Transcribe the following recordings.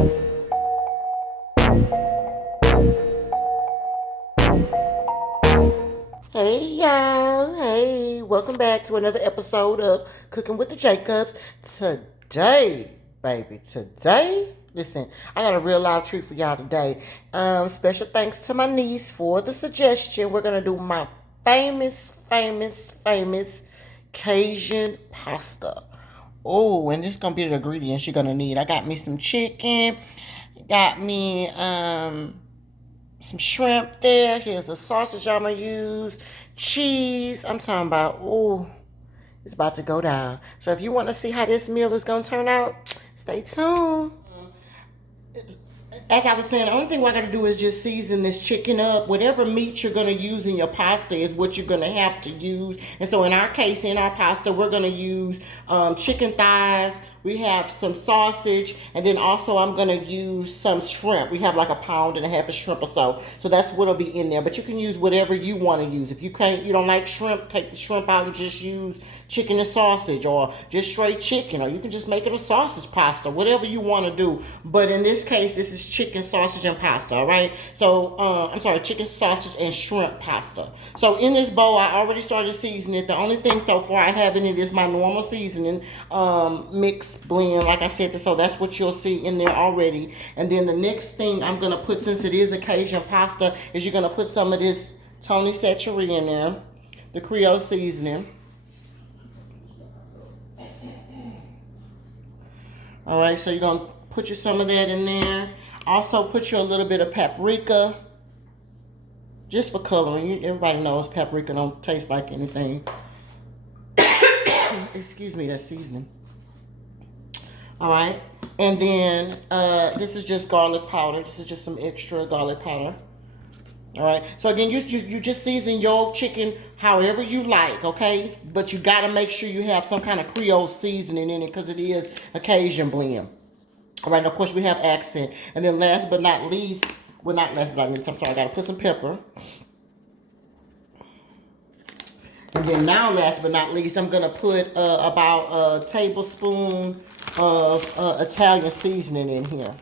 Hey y'all, hey, welcome back to another episode of Cooking with the Jacobs. Today, baby, today, listen, I got a real loud treat for y'all today. Special thanks to my niece for the suggestion. We're gonna do my famous Cajun pasta. Oh, and this is gonna be the ingredients you're gonna need. I got me some chicken, got me some shrimp there. Here's the sausage I'm gonna use. Cheese. I'm talking about, ooh, it's about to go down. So if you want to see how this meal is gonna turn out, stay tuned. As I was saying, the only thing I got to do is just season this chicken up. Whatever meat you're going to use in your pasta is what you're going to have to use. And so in our case, in our pasta, we're going to use chicken thighs. We have some sausage, and then also I'm going to use some shrimp. We have like 1.5 pounds of shrimp or so. So that's what'll be in there. But you can use whatever you want to use. If you don't like shrimp, take the shrimp out and just use chicken and sausage, or just straight chicken, or you can just make it a sausage pasta, whatever you want to do. But in this case, this is chicken, sausage, and pasta, all right? So, I'm sorry, chicken, sausage, and shrimp pasta. So in this bowl, I already started seasoning it. The only thing so far I have in it is my normal seasoning, mix blend, like I said. So that's what you'll see in there already. And then the next thing I'm going to put, since it is a Cajun pasta, is you're going to put some of this Tony Chachere in there, the Creole seasoning. All right, so you're going to put you some of that in there. Also put you a little bit of paprika, just for coloring. Everybody knows paprika don't taste like anything. Excuse me, that's seasoning. All right, and then this is just garlic powder. This is just some extra garlic powder. All right, so again, you just season your chicken however you like, okay? But you got to make sure you have some kind of Creole seasoning in it, because it is a Cajun blend. All right, and of course we have accent. And then last but not least, well, not last but not least, I'm sorry, I got to put some pepper. And then now, last but not least, I'm going to put about a tablespoon of Italian seasoning in here.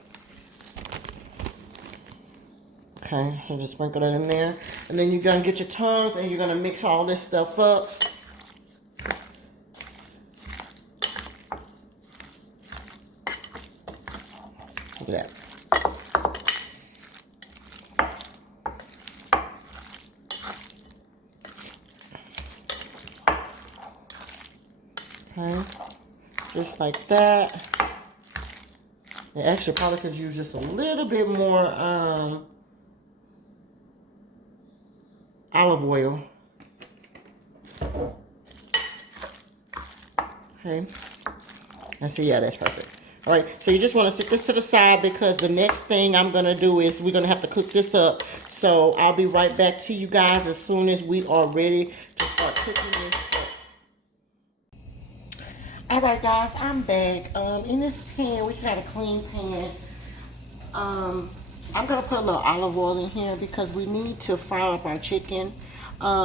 Okay, so just sprinkle that in there. And then you're going to get your tongs and you're going to mix all this stuff up. Look at that. Okay, just like that. And actually, probably could use just a little bit more olive oil. Okay, and so yeah, that's perfect. All right, so you just want to set this to the side, because the next thing I'm going to do is we're going to have to cook this up. So I'll be right back to you guys as soon as we are ready to start cooking this up. All right, guys, I'm back. In this pan, we just had a clean pan. I'm going to put a little olive oil in here because we need to fry up our chicken.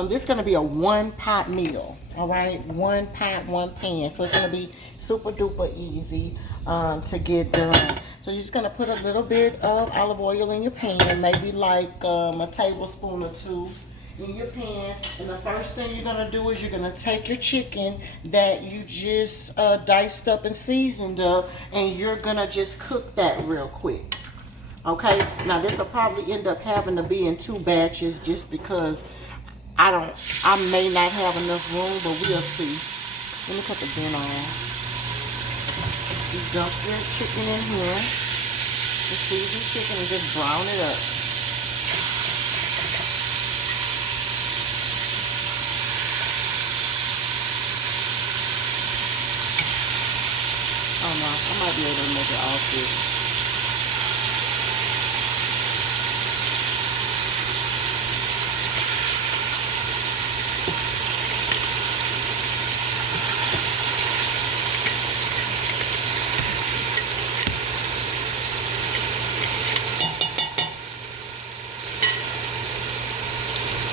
This is going to be a one-pot meal, all right? One pot, one pan. So it's going to be super duper easy to get done. So you're just going to put a little bit of olive oil in your pan, maybe like a tablespoon or 2 in your pan. And the first thing you're going to do is you're going to take your chicken that you just diced up and seasoned up, and you're going to just cook that real quick. Okay, now this will probably end up having to be in 2 batches, just because I may not have enough room, but we'll see. Let me cut the bin off. You dump your chicken in here, the seasoned chicken, and just brown it up. Oh no, I might be able to make it all fit.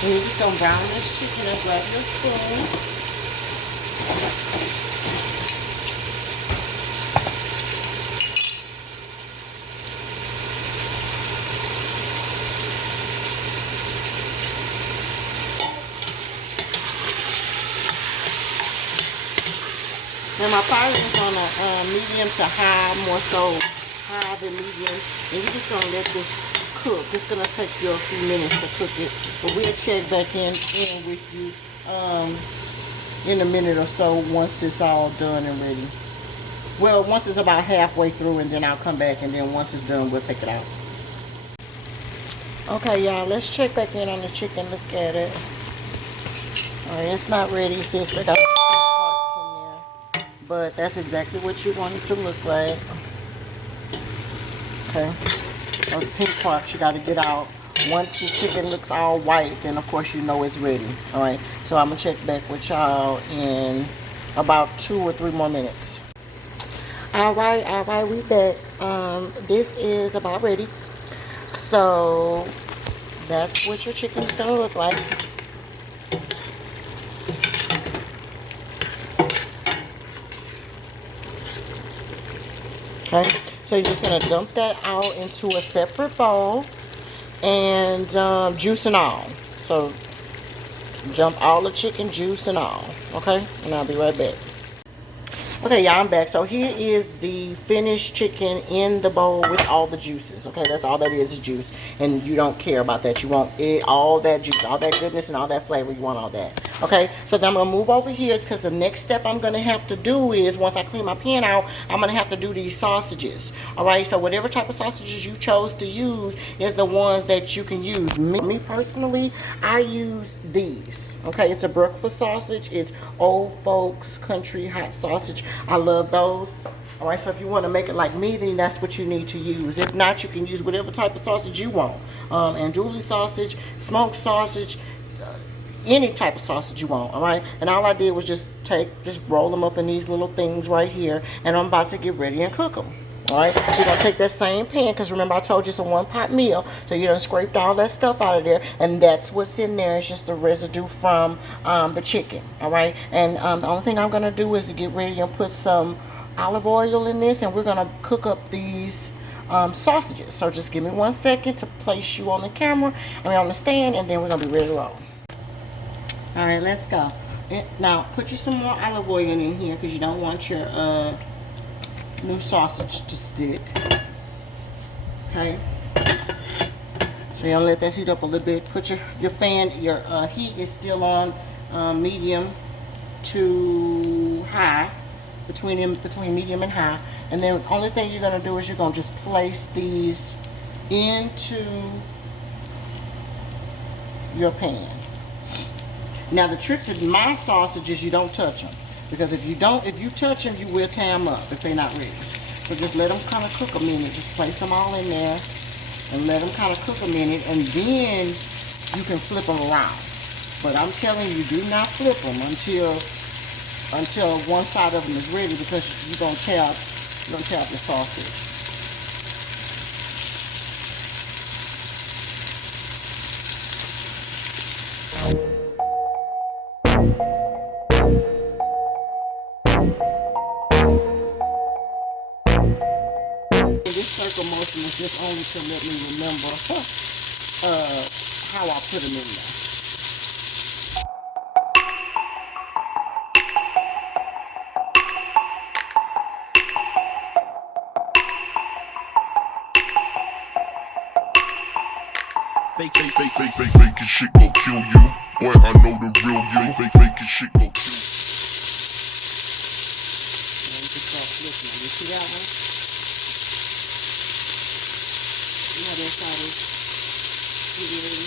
And you're just gonna brown this chicken and grab your spoon. And my fire is on a medium to high, more so high than medium. And you're just gonna let this cook. It's gonna take you a few minutes to cook it, but we'll check back in with you in a minute or so once it's all done and ready. Well, once it's about halfway through, and then I'll come back, and then once it's done, we'll take it out. Okay, y'all, let's check back in on the chicken. Look at it. All right, it's not ready, sis. They got parts in there, but that's exactly what you want it to look like. Okay, those pink parts you got to get out. Once your chicken looks all white, then of course you know it's ready. All right, so I'm gonna check back with y'all in about 2 or 3 more minutes. All right, we back. This is about ready. So that's what your chicken's gonna look like. Okay, so you're just gonna dump that out into a separate bowl, and juice and all. So jump all the chicken juice and all. Okay, and I'll be right back. Okay, y'all, I'm back. So here is the finished chicken in the bowl with all the juices. Okay, that's all that is juice. And you don't care about that. You want it, all that juice, all that goodness and all that flavor. You want all that. Okay, so then I'm going to move over here because the next step I'm going to have to do is, once I clean my pan out, I'm going to have to do these sausages. All right, so whatever type of sausages you chose to use is the ones that you can use. Me personally, I use these. Okay, it's a breakfast sausage. It's Old Folks Country Hot Sausage. I love those. All right, so if you want to make it like me, then that's what you need to use. If not, you can use whatever type of sausage you want. Andouille sausage, smoked sausage, any type of sausage you want. All right, and all I did was just roll them up in these little things right here, and I'm about to get ready and cook them. All right, so you're gonna take that same pan, because remember I told you it's a 1-pot meal, so you done scraped all that stuff out of there, and that's what's in there. It's just the residue from the chicken. All right, and the only thing I'm gonna do is to get ready and put some olive oil in this, and we're gonna cook up these sausages. So just give me 1 second to place you on the camera, on the stand, and then we're gonna be ready to roll. All right, let's go. Now put you some more olive oil in here, because you don't want your new sausage to stick. Okay, so you're gonna let that heat up a little bit. Put your fan, your heat is still on medium to high, between medium and high. And then the only thing you're gonna do is you're gonna just place these into your pan. Now the trick to my sausage is you don't touch them. Because if you touch them, you will tear them up if they're not ready. So just let them kind of cook a minute. Just place them all in there and let them kind of cook a minute, and then you can flip them around. But I'm telling you, do not flip them until one side of them is ready, because you're gonna tear up the sausage. Motion is just only to let me remember how I put them in there. Fake shit gon' kill you. Boy, I know the real you. Fake shit gon' kill you. And just start flipping. You see that one? See how that side is ready?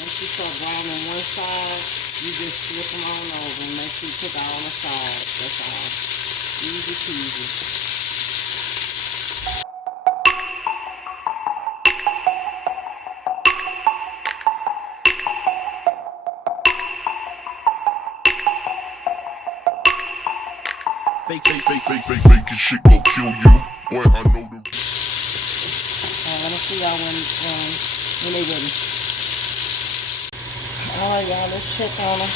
Once you start browning one side, you just flip them on over and make sure you cook all the sides. That's all. Easy peasy. Fake shit gon' kill you. Boy, I know the. Alright, let me see y'all when they ready. Alright, y'all, let's check on them.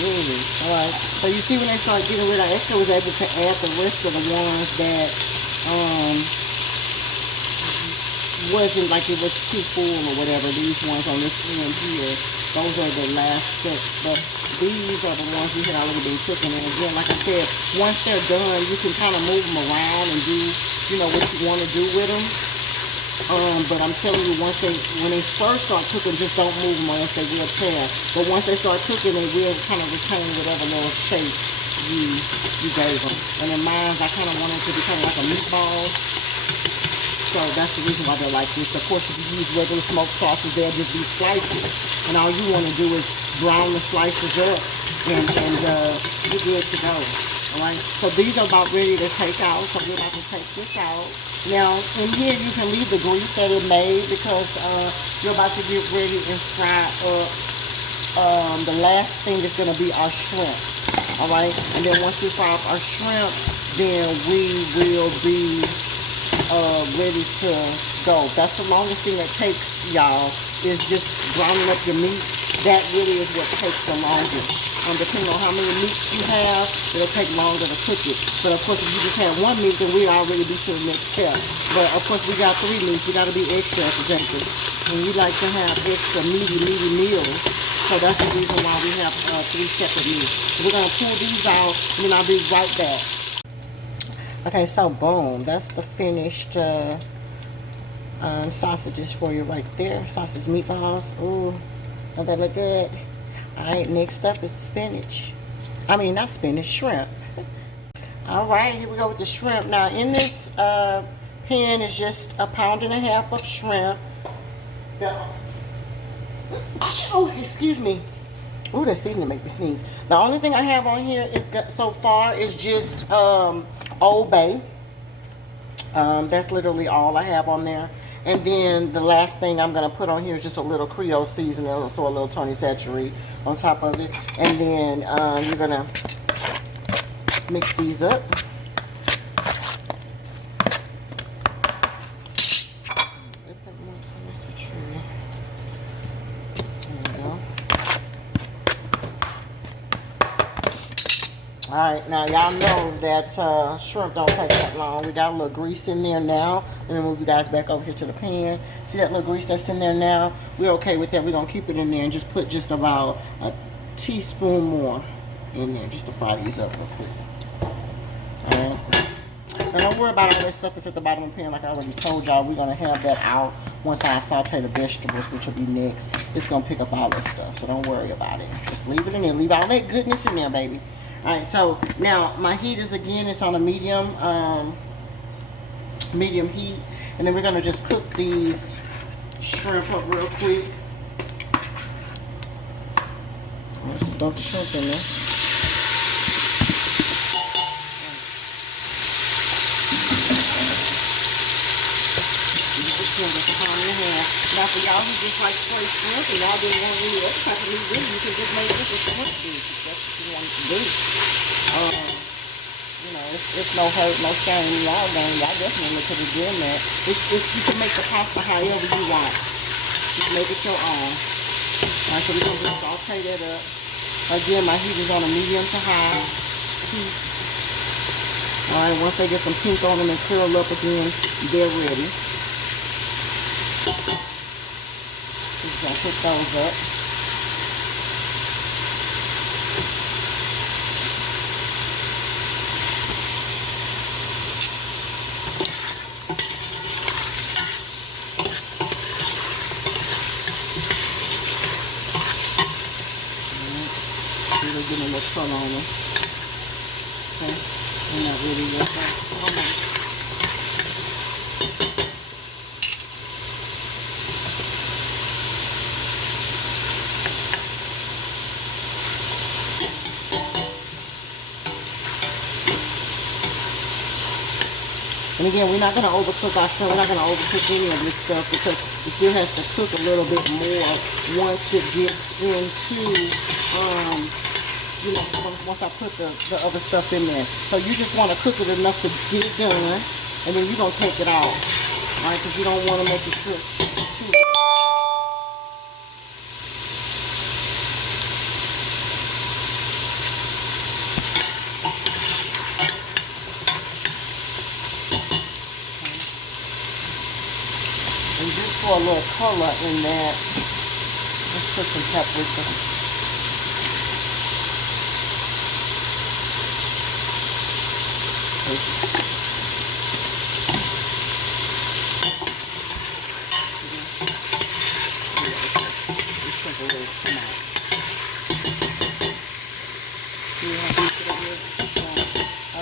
Really? Alright. So you see when they start getting rid, I actually was able to add the rest of the ones that wasn't like it was too full or whatever. These ones on this end here, those are the last sets. But these are the ones we had already been cooking. And again, like I said, once they're done, you can kind of move them around and do, you know, what you want to do with them. But I'm telling you, when they first start cooking, just don't move them or else they will tear. But once they start cooking, they will kind of retain whatever little shape you gave them. And in mine, I kind of wanted it to be kind of like a meatball. So that's the reason why they're like this. Of course, if you use regular smoked sauces, they'll just be slices. And all you want to do is brown the slices up, and you're good to go. Alright, so these are about ready to take out. So we're about to take this out. Now, in here you can leave the grease that it made because you're about to get ready and fry up. The last thing is going to be our shrimp. Alright, and then once we fry up our shrimp, then we will be ready to go. That's the longest thing that takes, y'all, is just browning up your meat. That really is what takes the longest. Depending on how many meats you have, it'll take longer to cook it. But of course, if you just have one meat, then we already be to the next step. But of course, we got 3 meats. We got to be extra at the Jenkins. And we like to have extra meaty meals. So that's the reason why we have 3 separate meats. So we're going to pull these out, and then I'll be right back. Okay, so boom. That's the finished sausages for you right there. Sausage meatballs. Ooh, don't that look good? Alright, next up is spinach. I mean, not spinach, shrimp. Alright, here we go with the shrimp. Now, in this pan is just 1.5 pounds of shrimp. Oh, excuse me. Ooh, that seasoning make me sneeze. The only thing I have on here is so far is just Old Bay. That's literally all I have on there. And then the last thing I'm going to put on here is just a little Creole seasoning, so a little Tony Chachere on top of it. And then you're going to mix these up. Alright, now y'all know that shrimp don't take that long. We got a little grease in there now. Let me move you guys back over here to the pan. See that little grease that's in there now? We're okay with that. We're going to keep it in there and just put just about a teaspoon more in there just to fry these up real quick. Alright. And don't worry about all that stuff that's at the bottom of the pan. Like I already told y'all, we're going to have that out once I saute the vegetables, which will be next. It's going to pick up all that stuff, so don't worry about it. Just leave it in there. Leave all that goodness in there, baby. Alright, so now my heat is again, it's on a medium heat, and then we're gonna just cook these shrimp up real quick. There's a bunch of shrimp in there. Now for y'all who just like straight shrimp and y'all didn't want any other type of meat, really, you can just make this a shrimp dish if that's what you want to do. You know, it's no hurt, no shame in y'all game. Y'all definitely could have done that. You can make the pasta however you want. Just make it your own. Alright, so we're going to just saute that up. Again, my heat is on a medium to high heat. Alright, once they get some pink on them and curl up again, they're ready. Just gonna put those up. We're getting a little turn on them. Okay, we're not ready yet. Hold on. And again, we're not going to overcook our shrimp. We're not going to overcook any of this stuff because it still has to cook a little bit more once it gets into, you know, once I put the other stuff in there. So you just want to cook it enough to get it done, and then you're going to take it off, all right, because you don't want to make it cook too. for a little color in that. Let's put some paprika.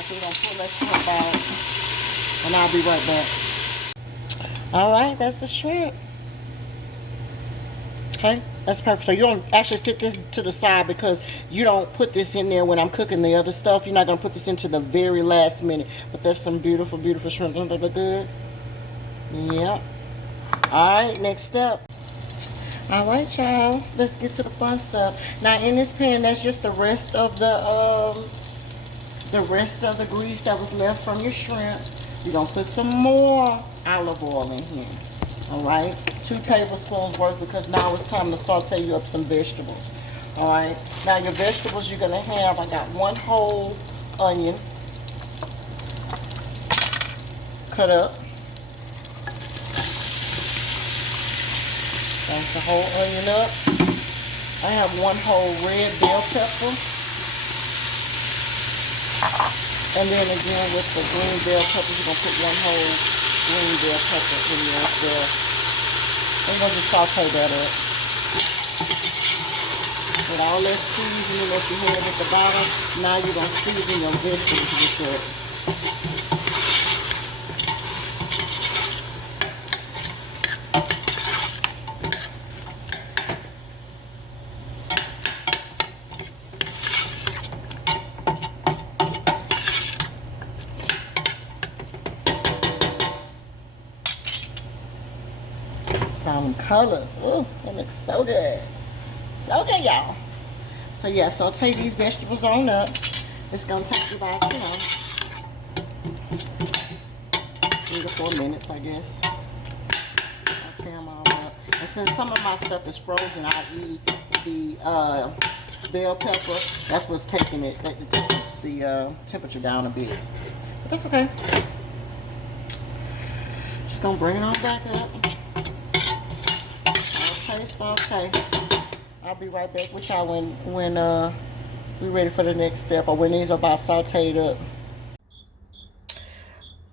So we're gonna pull that shrimp out, and I'll be right back. All right, that's the shrimp. Okay, that's perfect. So you don't actually sit this to the side because you don't put this in there when I'm cooking the other stuff. You're not gonna put this into the very last minute. But that's some beautiful, beautiful shrimp. Don't they look good? Yep. All right, next step. All right, y'all. Let's get to the fun stuff. Now in this pan, that's just the rest of the grease that was left from your shrimp. You're gonna put some more olive oil in here. All right, 2 tablespoons worth, because now it's time to saute you up some vegetables. All right, now your vegetables you're gonna have, I got 1 whole onion cut up. That's the whole onion up. I have 1 whole red bell pepper. And then again with the green bell peppers, you're going to put 1 whole green bell pepper in there as well. I'm going to just saute that up. With all that seasoning that you had at the bottom, now you're going to season your vegetables with it. Brown colors. Ooh, that looks so good. So good, y'all. So yeah, saute these vegetables on up. It's gonna take you about, 3 to 4 minutes, I guess. I'll tear them all up. And since some of my stuff is frozen, I'll eat the bell pepper. That's what's taking it, the temperature down a bit. But that's okay. Just gonna bring it on back up. Saute. I'll be right back with y'all when we're ready for the next step, or when these are about sauteed up.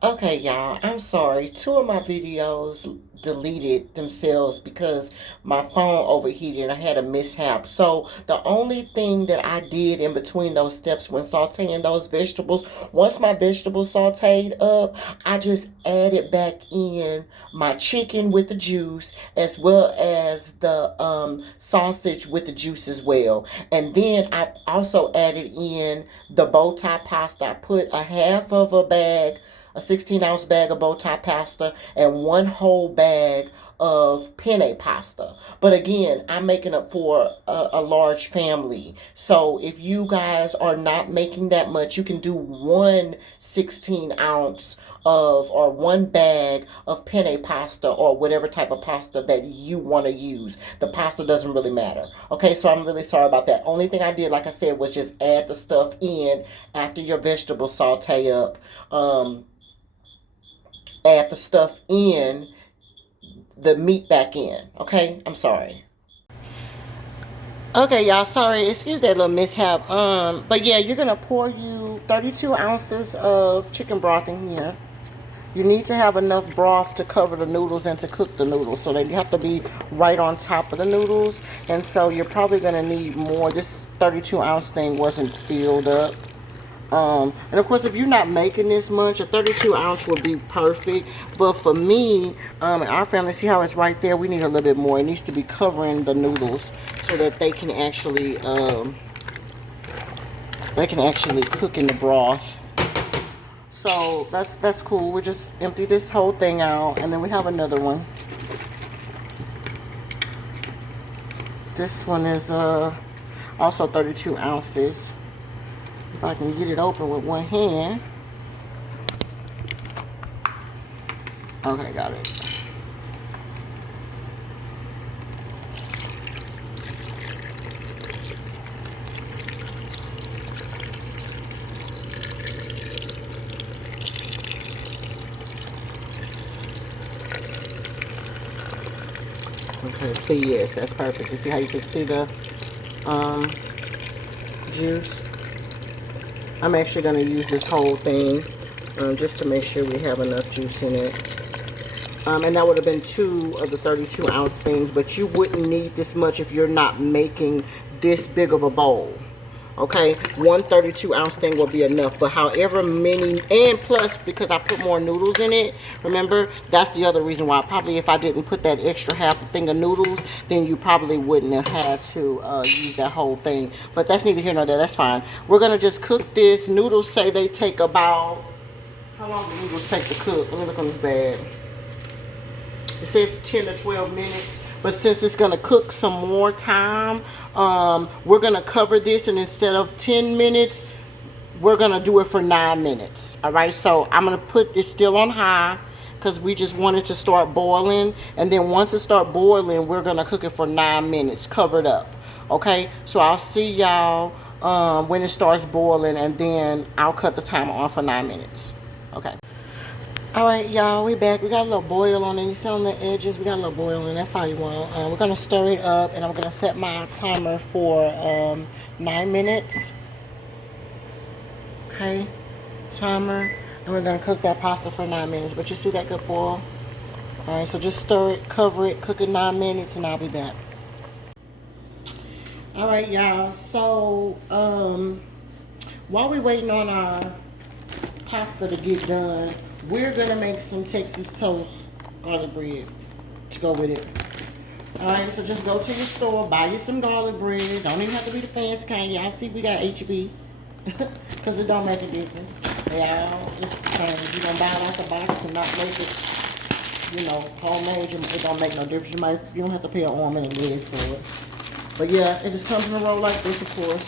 Okay, y'all, I'm sorry. 2 of my videos deleted themselves because my phone overheated. I had a mishap. So the only thing that I did in between those steps when sauteing those vegetables, once my vegetables sauteed up, I just added back in my chicken with the juice, as well as the sausage with the juice as well. And then I also added in the bow tie pasta. I put a half of a 16-ounce bag of bow tie pasta, and 1 whole bag of penne pasta. But again, I'm making up for a large family. So if you guys are not making that much, you can do 1 16-ounce or 1 bag of penne pasta, or whatever type of pasta that you want to use. The pasta doesn't really matter. Okay, so I'm really sorry about that. Only thing I did, like I said, was just add the stuff in after your vegetables saute up. Add the stuff in, the meat back in. Okay, I'm sorry. Okay, y'all, sorry, excuse that little mishap. But yeah, you're gonna pour you 32 ounces of chicken broth in here. You need to have enough broth to cover the noodles and to cook the noodles, so they have to be right on top of the noodles. And so you're probably gonna need more. This 32-ounce thing wasn't filled up. And of course, if you're not making this much, a 32-ounce would be perfect. But for me, our family, see how it's right there? We need a little bit more. It needs to be covering the noodles so that they can actually cook in the broth. So that's cool. We just empty this whole thing out, and then we have another one. This one is also 32 ounces. If I can get it open with one hand. Okay, got it. See, yes, that's perfect. You see how you can see the juice? I'm actually going to use this whole thing just to make sure we have enough juice in it. And that would have been 2 of the 32 ounce things, but you wouldn't need this much if you're not making this big of a bowl. Okay, 1 32 ounce thing will be enough, but however many, and plus because I put more noodles in it, remember, that's the other reason why. Probably if I didn't put that extra half a thing of noodles, then you probably wouldn't have had to use that whole thing. But that's neither here nor there, that's fine. We're gonna just cook this. Noodles say they take about, how long do noodles take to cook? Let me look on this bag. It says 10 to 12 minutes. But since it's going to cook some more time, we're going to cover this. And instead of 10 minutes, we're going to do it for 9 minutes. All right. So I'm going to put it still on high because we just want it to start boiling. And then once it starts boiling, we're going to cook it for 9 minutes covered up. Okay. So I'll see y'all when it starts boiling. And then I'll cut the timer on for 9 minutes. Okay. All right, y'all, we back. We got a little boil on it. You see on the edges, we got a little boil, and that's how you want. We're gonna stir it up, and I'm gonna set my timer for 9 minutes. Okay, timer, and we're gonna cook that pasta for 9 minutes. But you see that good boil? All right, so just stir it, cover it, cook it 9 minutes, and I'll be back. All right, y'all. So while we're waiting on our pasta to get done, we're gonna make some Texas toast garlic bread to go with it. All right, so just go to your store, buy you some garlic bread. Don't even have to be the fancy kind. Y'all see we got HB because it don't make a difference. They all just the same. If you're gonna buy it out the box and not make it, you know, homemade, it don't make no difference. You don't have to pay an arm and a leg for it. But yeah, it just comes in a roll like this, of course.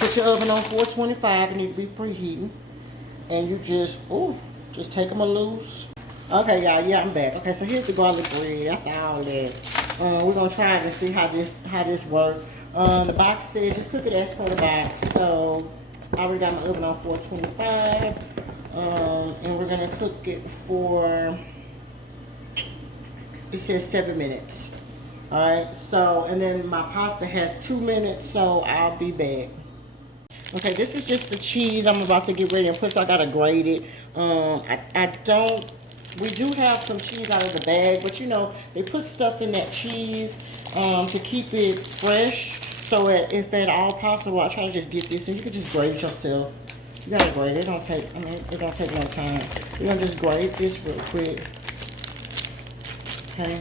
Put your oven on 425. It need to be preheating. And you just take them loose. Okay, y'all, yeah, I'm back. Okay, so here's the garlic bread after all that. We're gonna try it and see how this works. The box says just cook it as per the box. So I already got my oven on 425. And we're gonna cook it for, it says 7 minutes. All right, so, and then my pasta has 2 minutes, so I'll be back. Okay, this is just the cheese I'm about to get ready and put, so I gotta grate it. We do have some cheese out of the bag, but you know, they put stuff in that cheese to keep it fresh. So if at all possible, I try to just get this, and you can just grate it yourself. You gotta grate it, it don't take no time. You're gonna just grate this real quick. Okay.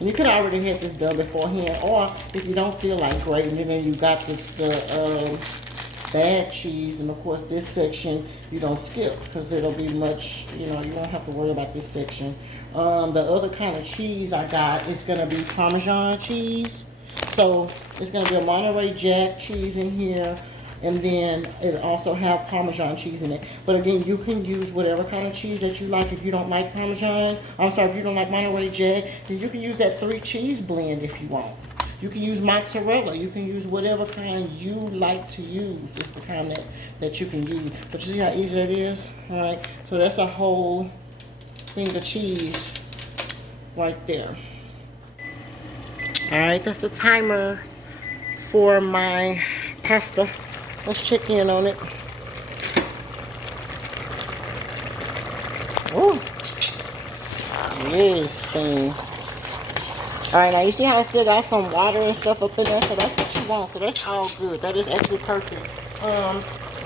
And you could already have this done beforehand, or if you don't feel like grating it and you got the bad cheese, and of course this section you don't skip because it'll be much, you know, you won't have to worry about this section. The other kind of cheese I got is gonna be Parmesan cheese. So it's gonna be a Monterey Jack cheese in here, and then it also have Parmesan cheese in it. But again, you can use whatever kind of cheese that you like. If you don't like Parmesan, if you don't like Monterey Jack, then you can use that 3 cheese blend if you want. You can use mozzarella. You can use whatever kind you like to use. It's the kind that you can use. But you see how easy that is? All right, so that's a whole thing of cheese right there. All right, that's the timer for my pasta. Let's check in on it. Oh, yes, thing. All right, now you see how I still got some water and stuff up in there, so that's what you want. So that's all good. That is actually perfect.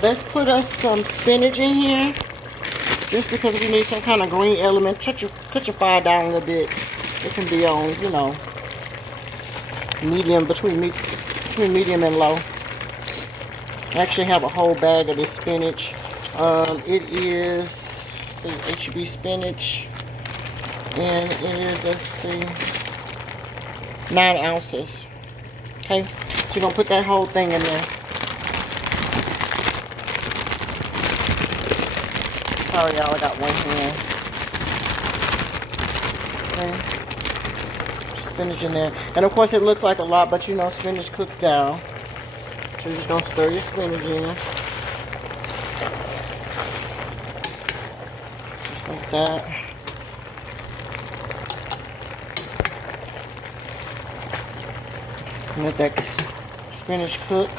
Let's put us some spinach in here, just because we need some kind of green element. Cut your fire down a little bit. It can be on, you know, medium, between medium and low. I actually have a whole bag of this spinach. It is, let's see, HB spinach, and it is, let's see, 9 ounces. Okay, so you're gonna put that whole thing in there. Sorry, y'all, I got one hand. Okay, spinach in there, and of course it looks like a lot, but you know, spinach cooks down. So you're just gonna stir your spinach in. Just like that. Let that spinach cook.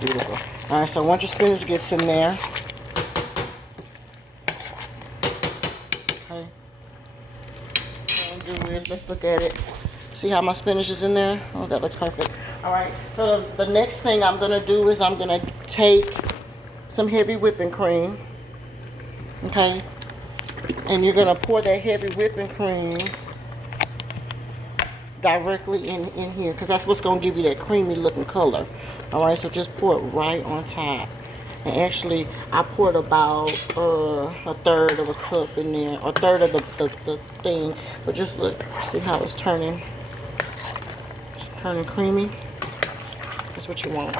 Beautiful. All right, so once your spinach gets in there, okay, what I'll do is, let's look at it. See how my spinach is in there? Oh, that looks perfect. All right, so the next thing I'm gonna do is I'm gonna take some heavy whipping cream, okay? And you're gonna pour that heavy whipping cream directly in here, because that's what's gonna give you that creamy looking color. All right, so just pour it right on top. And actually, I poured about a third of a cup in there, or a third of the thing. But just look, see how it's turning. It's turning creamy. That's what you want.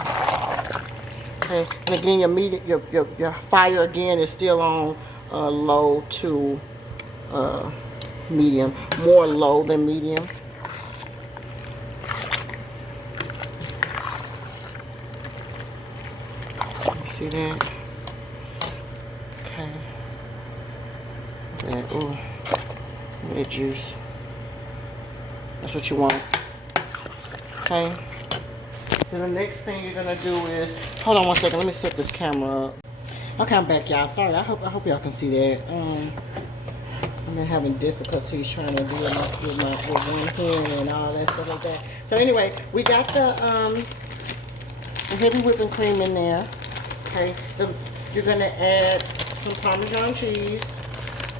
Okay, and again, your fire again is still on low to medium, more low than medium. See that? Okay. That, ooh, look at that juice. That's what you want. Okay. Then the next thing you're gonna do is, hold on one second. Let me set this camera up. Okay, I'm back, y'all. Sorry. I hope y'all can see that. I've been having difficulties trying to do it with one hand and all that stuff like that. So anyway, we got the heavy whipping cream in there. Okay, you're gonna add some Parmesan cheese.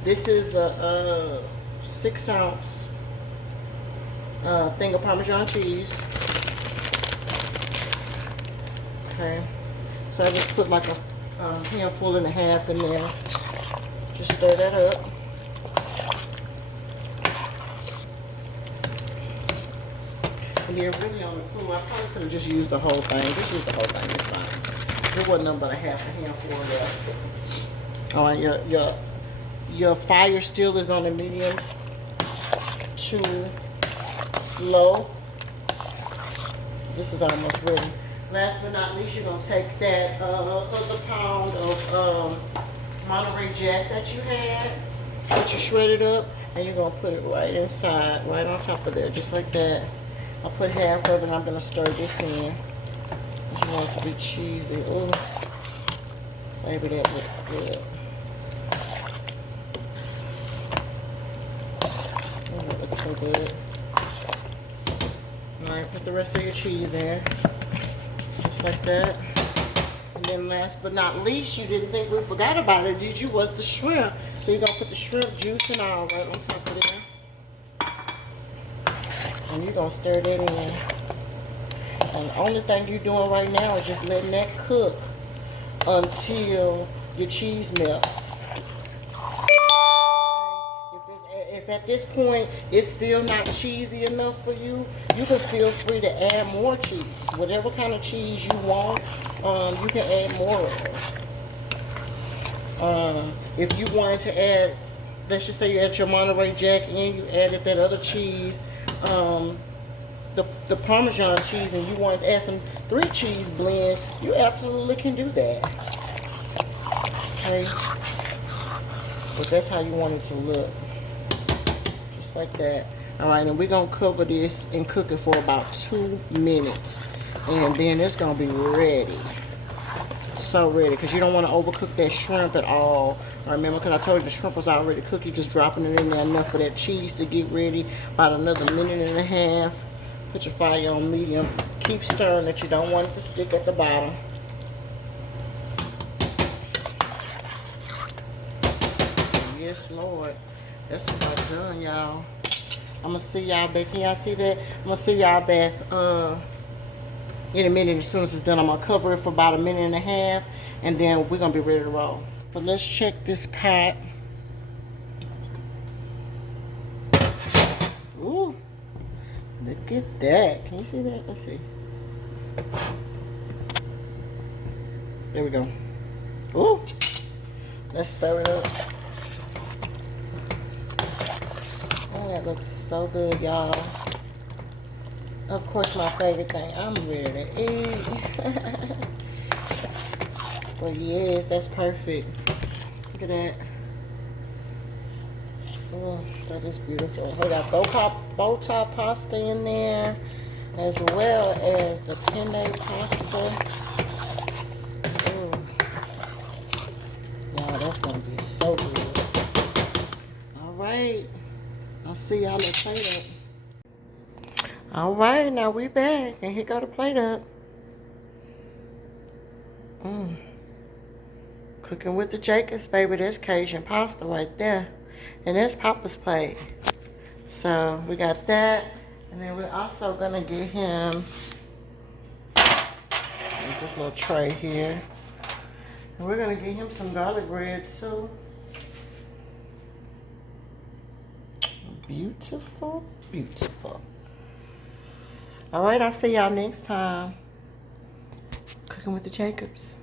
This is a 6-ounce thing of Parmesan cheese. Okay, so I just put like a handful and a half in there. Just stir that up. And then really on the cool, I probably could have just used the whole thing. Just use the whole thing, it's fine. It wasn't nothing but a half a handful left. All right, your fire still is on the medium to low. This is almost ready. Last but not least, you're gonna take that other pound of Monterey Jack that you had, that you shredded up, and you're gonna put it right inside, right on top of there, just like that. I'll put half of it and I'm gonna stir this in. You want it to be cheesy. Ooh, maybe that looks good. Oh, that looks so good. All right, put the rest of your cheese in, just like that. And then last but not least, you didn't think we forgot about it, did you? Was the shrimp. So you're gonna put the shrimp juice and all right on top of there, and you're gonna stir that in. And the only thing you're doing right now is just letting that cook until your cheese melts. If at this point it's still not cheesy enough for you, you can feel free to add more cheese. Whatever kind of cheese you want, you can add more of. If you wanted to add, let's just say you add your Monterey Jack and you added that other cheese, the Parmesan cheese, and you wanted to add some 3 cheese blend, you absolutely can do that. Okay, but that's how you want it to look, just like that. All right, and we're gonna cover this and cook it for about 2 minutes, and then it's gonna be ready. So ready, because you don't want to overcook that shrimp at all. Remember, because I told you the shrimp was already cooked. You're just dropping it in there enough for that cheese to get ready. About another minute and a half. Put your fire on medium. Keep stirring it. You don't want it to stick at the bottom. Yes, Lord. That's about done, y'all. I'm going to see y'all back. Can y'all see that? I'm going to see y'all back in a minute. As soon as it's done, I'm going to cover it for about a minute and a half. And then we're going to be ready to roll. But let's check this pot. Ooh. Look at that. Can you see that? Let's see. There we go. Ooh. Let's stir it up. Oh, that looks so good, y'all. Of course, my favorite thing. I'm ready to eat. But yes, that's perfect. Look at that. Oh, that is beautiful. We got bow tie pasta in there, as well as the penne pasta. Oh, yeah, that's gonna be so good. All right, I'll see y'all at plate up. All right, now we back, and here go the plate up. Cooking with the Jacobs, baby. That's Cajun pasta right there, and that's Papa's plate. So we got that, and then we're also gonna get him this little tray here, and we're gonna get him some garlic bread too. Beautiful, beautiful. All right, I'll see y'all next time. Cooking with the Jacobs.